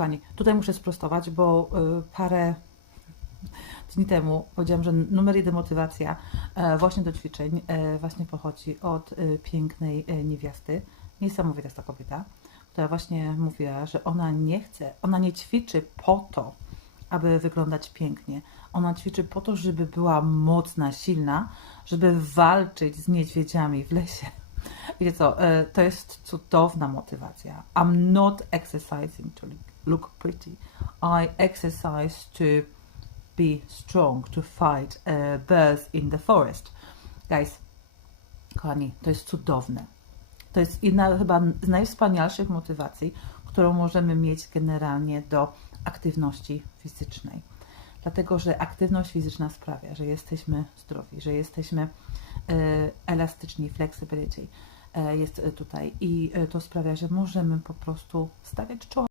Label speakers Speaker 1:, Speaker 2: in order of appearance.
Speaker 1: Kochani, tutaj muszę sprostować, bo y, parę dni temu powiedziałam, że numer jeden motywacja e, właśnie do ćwiczeń e, właśnie pochodzi od e, pięknej e, niewiasty. Niesamowita jest ta kobieta, która właśnie mówiła, że ona nie chce, ona nie ćwiczy po to, aby wyglądać pięknie. Ona ćwiczy po to, żeby była mocna, silna, żeby walczyć z niedźwiedziami w lesie. Wiecie co, e, to jest cudowna motywacja. I'm not exercising to look pretty. I exercise to be strong, to fight uh, bears in the forest. Guys, kochani, to jest cudowne. To jest jedna chyba z najwspanialszych motywacji, którą możemy mieć generalnie do aktywności fizycznej. Dlatego, że aktywność fizyczna sprawia, że jesteśmy zdrowi, że jesteśmy e, elastyczni, flexibility e, jest tutaj. I e, to sprawia, że możemy po prostu stawiać czoła